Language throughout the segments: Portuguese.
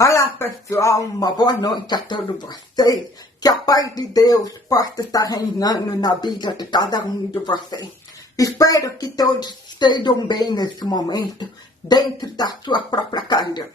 Olá pessoal, uma boa noite a todos vocês. Que a paz de Deus possa estar reinando na vida de cada um de vocês. Espero que todos estejam bem nesse momento, dentro da sua própria casa.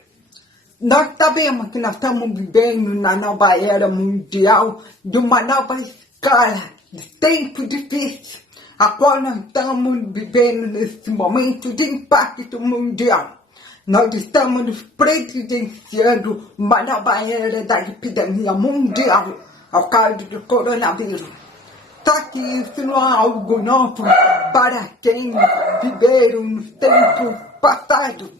Nós sabemos que nós estamos vivendo na nova era mundial, de uma nova escala, de tempo difícil, a qual nós estamos vivendo nesse momento de impacto mundial. Nós estamos presenciando uma nova era da epidemia mundial, ao caso do coronavírus. Só que isso não é algo novo para quem viveram nos tempos passados.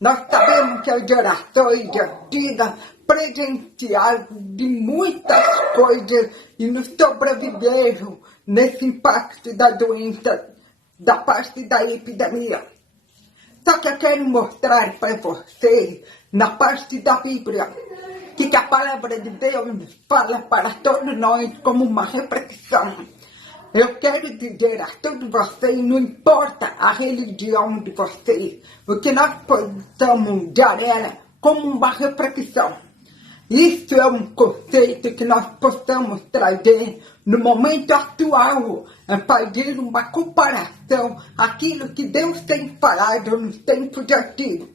Nós sabemos que as gerações antigas presenciaram de muitas coisas e nos sobreviveram nesse impacto da doença, da parte da epidemia. Só que eu quero mostrar para vocês, na parte da Bíblia, que a palavra de Deus fala para todos nós como uma reflexão. Eu quero dizer a todos vocês, não importa a religião de vocês, o que nós possamos dar ela como uma reflexão. Isso é um conceito que nós possamos trazer no momento atual, fazer uma comparação àquilo que Deus tem falado nos tempos antigos.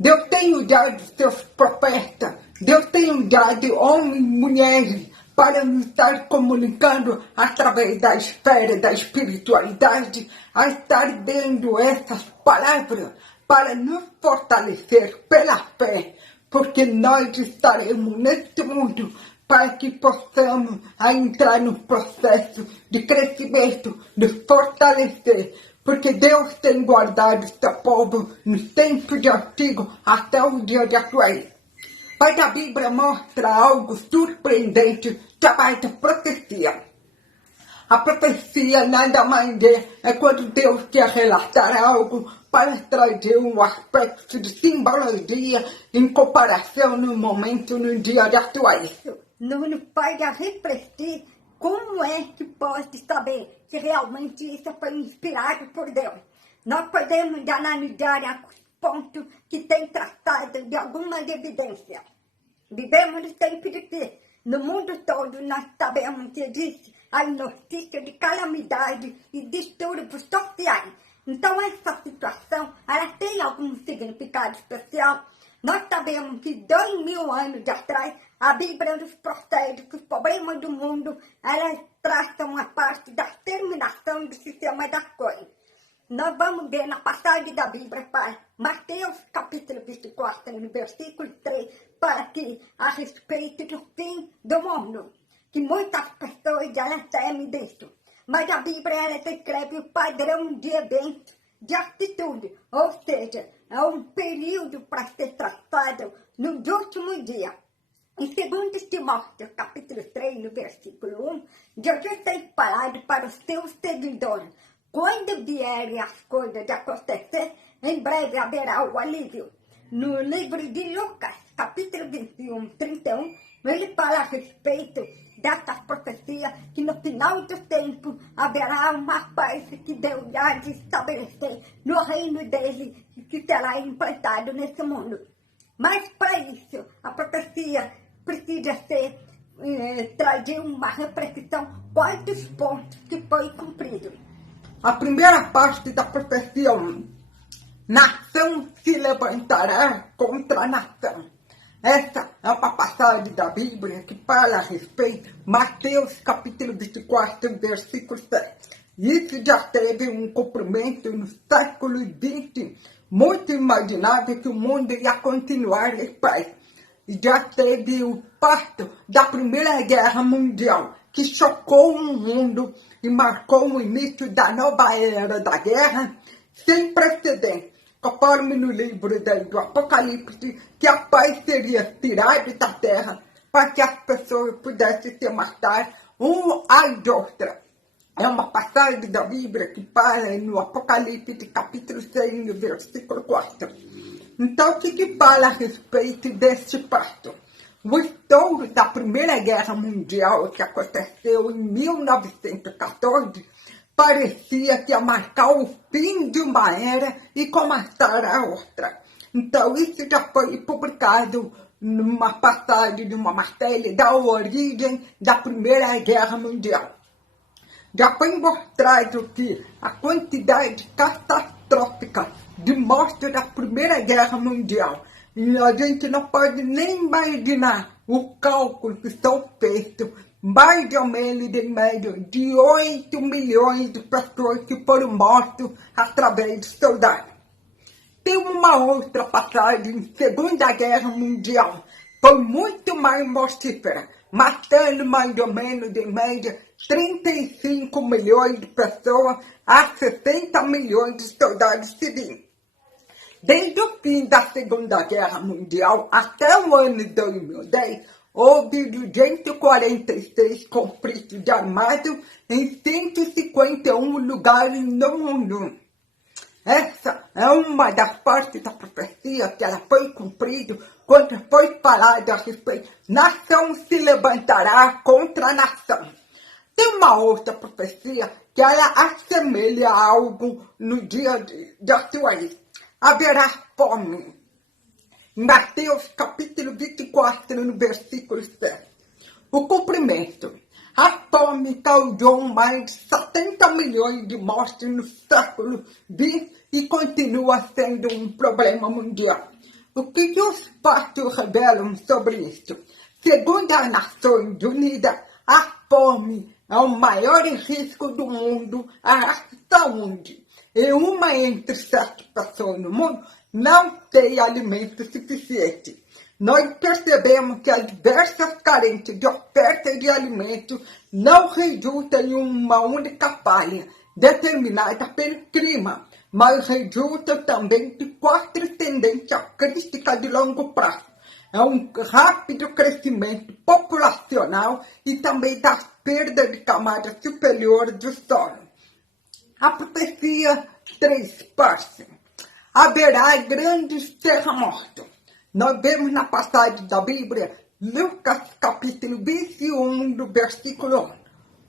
Deus tem usado seus profetas, Deus tem usado homens e mulheres para nos estar comunicando através da esfera da espiritualidade, a estar dando essas palavras para nos fortalecer pela fé, porque nós estaremos neste mundo para que possamos entrar no processo de crescimento, de fortalecer, porque Deus tem guardado seu povo nos tempos antigos até os dias atuais. Mas a Bíblia mostra algo surpreendente através da profecia. A profecia nada mais é quando Deus quer relatar algo para trazer um aspecto de simbologia em comparação no momento, no dia atuais. Nos faz a refletir como é que pode saber se realmente isso foi inspirado por Deus. Nós podemos analisar os pontos que tem tratado de algumas evidências. Vivemos no tempo difícil. No mundo todo nós sabemos que existe a notícia de calamidade e distúrbios sociais. Então essa situação, ela tem algum significado especial. Nós sabemos que 2000 anos atrás, a Bíblia nos procede que os problemas do mundo, elas tratam a parte da terminação do sistema das coisas. Nós vamos ver na passagem da Bíblia para Mateus capítulo 24, no versículo 3, para que a respeito do fim do mundo, que muitas pessoas elas temem disso. Mas a Bíblia ela descreve o padrão de evento, de atitude, ou seja, é um período para ser tratado nos últimos dias. Em 2 Timóteo, capítulo 3, no versículo 1, Jesus tem falado para os seus seguidores: quando vierem as coisas a acontecer, em breve haverá o alívio. No livro de Lucas, capítulo 21, 31, ele fala a respeito dessa profecia que no final do tempo haverá uma paz que Deus há de estabelecer no reino dele e que será implantado nesse mundo. Mas para isso, a profecia precisa ser trazer uma reflexão quais os pontos que foi cumprido. A primeira parte da profecia: nação se levantará contra a nação. Essa é uma passagem da Bíblia que fala a respeito, Mateus capítulo 24, versículo 7. Isso já teve um cumprimento no século XX, muito imaginável que o mundo ia continuar em paz. E já teve o parto da Primeira Guerra Mundial, que chocou o mundo e marcou o início da nova era da guerra, sem precedentes. Conforme no livro do Apocalipse, que a paz seria tirada da terra para que as pessoas pudessem se matar uma às outras. É uma passagem da Bíblia que fala no Apocalipse, capítulo 6, no versículo 4. Então, o que fala a respeito deste parto? O estouro da Primeira Guerra Mundial, que aconteceu em 1914, parecia que ia marcar o fim de uma era e começar a outra. Então, isso já foi publicado numa passagem de uma matéria da origem da Primeira Guerra Mundial. Já foi mostrado que a quantidade catastrófica de mortes da Primeira Guerra Mundial, e a gente não pode nem imaginar o cálculo que são feitos, mais ou menos em média de 8 milhões de pessoas que foram mortas através de soldados. Tem uma outra passagem, Segunda Guerra Mundial, foi muito mais mortífera, matando mais ou menos em média 35 milhões de pessoas a 60 milhões de soldados civis. Desde o fim da Segunda Guerra Mundial até o ano 2010, houve 246 conflitos armados em 151 lugares no mundo. Essa é uma das partes da profecia que ela foi cumprida quando foi falado a respeito. Nação se levantará contra a nação. Tem uma outra profecia que ela assemelha a algo no dia da SUAS. Haverá fome. Em Mateus capítulo 24, no versículo 7. O cumprimento. A fome causou mais de 70 milhões de mortes no século XX e continua sendo um problema mundial. O que os fatos revelam sobre isso? Segundo as Nações Unidas, a fome é o maior risco do mundo à saúde. E uma entre 7 pessoas no mundo não tem alimento suficiente. Nós percebemos que as diversas carências de oferta de alimentos não resultam em uma única falha determinada pelo clima, mas resultam também de 4 tendências críticas de longo prazo. É um rápido crescimento populacional e também das perdas de camadas superiores do solo. A profecia 3 parte. Haverá grandes terremotos. Nós vemos na passagem da Bíblia, Lucas capítulo 21, do versículo 1.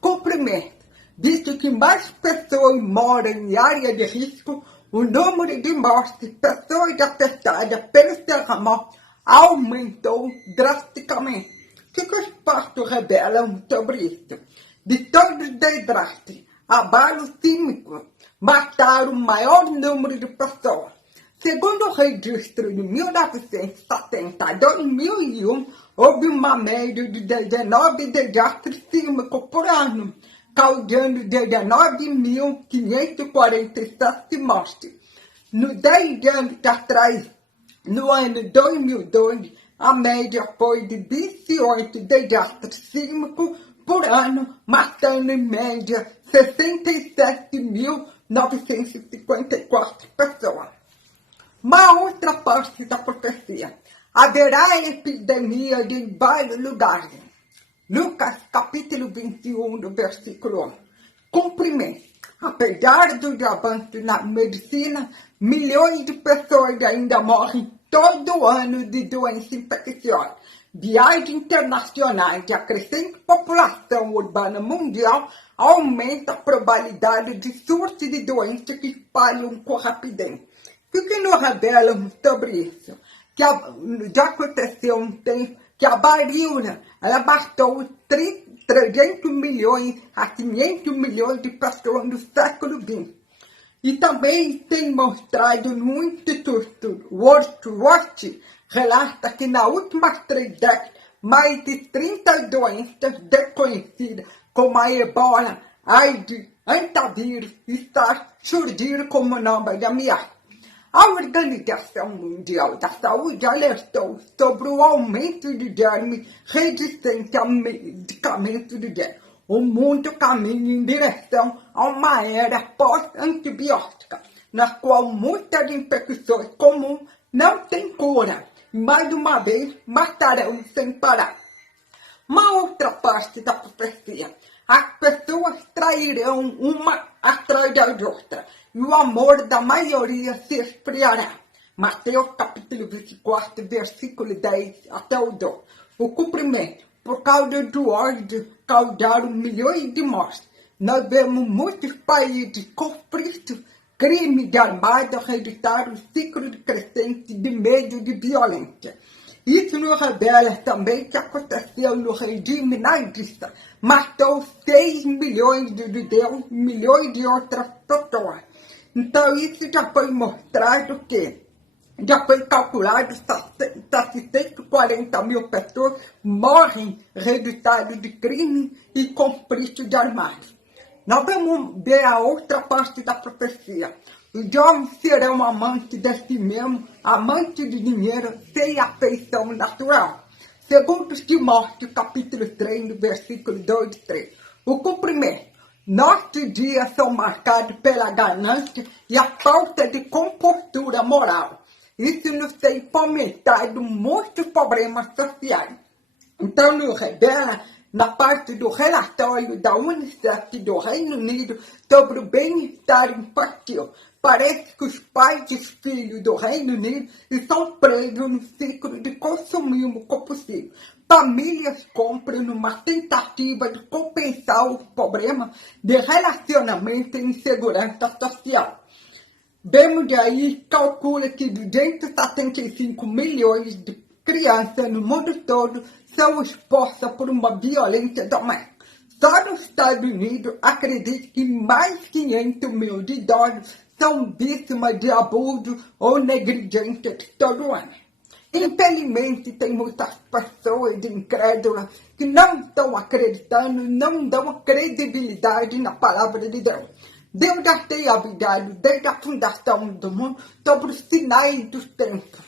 Cumprimento. Visto que mais pessoas moram em área de risco, o número de mortes, pessoas afetadas pelos terremotos, aumentou drasticamente. O que os fatos revelam sobre isso? De todos os desastres, abalos sísmicos mataram o maior número de pessoas. Segundo o registro de 1970 a 2001, houve uma média de 19 desastres sísmicos por ano, causando 19.547 mortes. Nos 10 anos atrás, no ano 2002, a média foi de 28 desastres sísmicos por ano, matando em média 67.954 pessoas. Uma outra parte da profecia. Haverá epidemia em vários lugares. Lucas capítulo 21, do versículo 1. Cumprimento. Apesar dos avanços na medicina, milhões de pessoas ainda morrem todo ano de doenças infecciosas. Viagens internacionais e a crescente população urbana mundial aumenta a probabilidade de surto de doenças que espalham com rapidez. O que nos revelam sobre isso? Que já aconteceu um tempo que a varíola, ela matou 300 milhões a 500 milhões de pessoas no século XX. E também tem mostrado no Instituto Watch, relata que nas últimas 3 décadas, mais de 30 doenças desconhecidas, como a ebola, AIDS, antavírus, está surgindo como novas ameaças. A Organização Mundial da Saúde alertou sobre o aumento de germes resistentes a medicamentos de germes. O mundo caminha em direção a uma era pós-antibiótica, na qual muitas infecções comuns não têm cura e, mais uma vez, matarão sem parar. Uma outra parte da profecia. As pessoas trairão uma atrás das outras, e o amor da maioria se esfriará. Mateus capítulo 24, versículo 10 até o 12. O cumprimento. Por causa do ódio, causaram milhões de mortes. Nós vemos muitos países conflitos, crimes armados, resultaram ciclos crescentes de medo e de violência. Isso nos revela também que aconteceu no regime nazista. Matou 6 milhões de judeus e milhões de outras pessoas. Então isso já foi mostrado que já foi calculado que 740 mil pessoas morrem resultado de crime e conflitos de armados. Nós vamos ver a outra parte da profecia. Os homens serão amantes de si mesmo, amantes de dinheiro, sem afeição natural. Segundo Timóteo, capítulo 3, no versículo 2 e 3. O cumprimento. Nossos dias são marcados pela ganância e a falta de compostura moral. Isso nos tem fomentado muitos problemas sociais. Então, nos revela, na parte do relatório da Unicef do Reino Unido sobre o bem-estar infantil. Parece que os pais e os filhos do Reino Unido estão presos no ciclo de consumismo compulsivo. Famílias compram numa tentativa de compensar os problemas de relacionamento e insegurança social. Vemos aí, calcula que 275 milhões de crianças no mundo todo são expostas por uma violência doméstica. Só nos Estados Unidos, acredito que mais 500 mil de idosos são vítimas de abuso ou negligência todo ano. Infelizmente, tem muitas pessoas incrédulas que não estão acreditando, não dão credibilidade na palavra de Deus. Deus já tem avisado desde a fundação do mundo sobre os sinais dos tempos.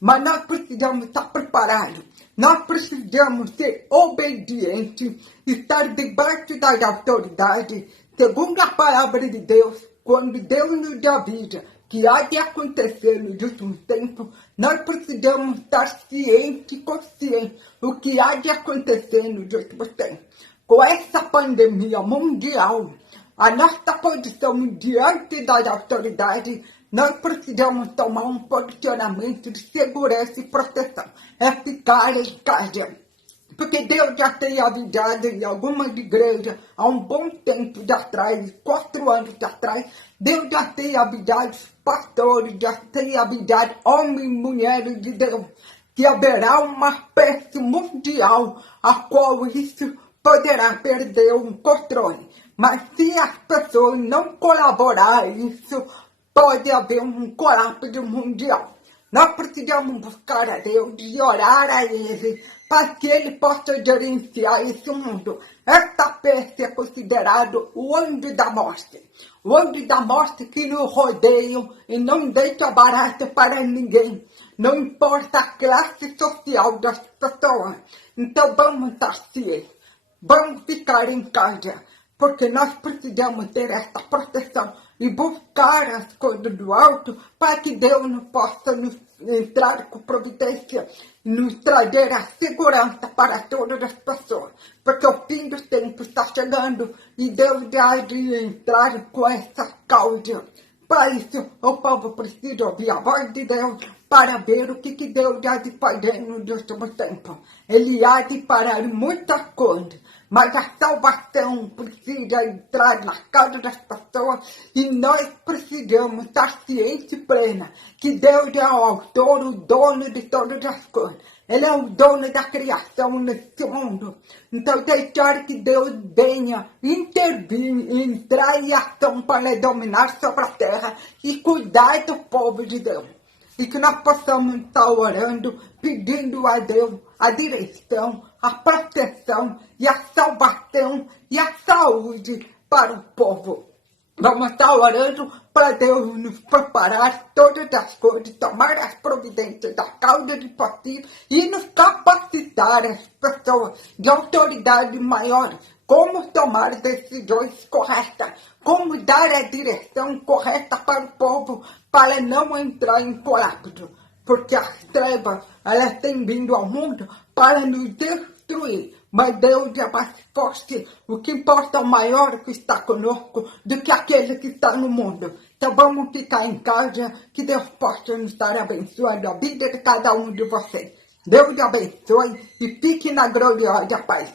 Mas nós precisamos estar preparados. Nós precisamos ser obedientes, estar debaixo das autoridades, segundo a palavra de Deus. Quando Deus nos avisa que há de acontecer nos últimos tempos, nós precisamos estar cientes e conscientes do que há de acontecer nos últimos tempos. Com essa pandemia mundial, a nossa posição diante das autoridades, nós precisamos tomar um posicionamento de segurança e proteção. É ficar em casa. Porque Deus já tem avisado em algumas igrejas, há um bom tempo de atrás, 4 anos de atrás, Deus já tem avisado os pastores, já tem avisado homens e mulheres de Deus, que haverá uma peste mundial, a qual isso poderá perder o controle. Mas se as pessoas não colaborarem, isso pode haver um colapso mundial. Nós precisamos buscar a Deus e orar a Ele para que Ele possa gerenciar esse mundo. Esta peste é considerado o anjo da morte. O anjo da morte que nos rodeia e não deixa barato para ninguém. Não importa a classe social das pessoas. Então vamos estar cientes. Vamos ficar em casa. Porque nós precisamos ter essa proteção e buscar as coisas do alto para que Deus não possa nos entrar com providência e nos trazer a segurança para todas as pessoas. Porque o fim dos tempos está chegando e Deus há de entrar com essa causa. Para isso, o povo precisa ouvir a voz de Deus para ver o que Deus há de fazer nos últimos tempos. Ele há de parar muitas coisas. Mas a salvação precisa entrar na casa das pessoas e nós precisamos estar cientes e plena que Deus é o autor, o dono de todas as coisas. Ele é o dono da criação nesse mundo. Então deixar que Deus venha intervir, entrar em ação para dominar sobre a terra e cuidar do povo de Deus. E que nós possamos estar orando, pedindo a Deus a direção, a proteção e a salvação e a saúde para o povo. Vamos estar orando para Deus nos preparar todas as coisas, tomar as providências da causa de possível e nos capacitar as pessoas de autoridade maior. Como tomar decisões corretas, como dar a direção correta para o povo para não entrar em colapso. Porque as trevas, elas têm vindo ao mundo para nos destruir. Mas Deus é mais forte. O que importa é o maior que está conosco do que aquele que está no mundo. Então vamos ficar em casa, que Deus possa nos estar abençoando a vida de cada um de vocês. Deus abençoe e fique na gloriosa paz.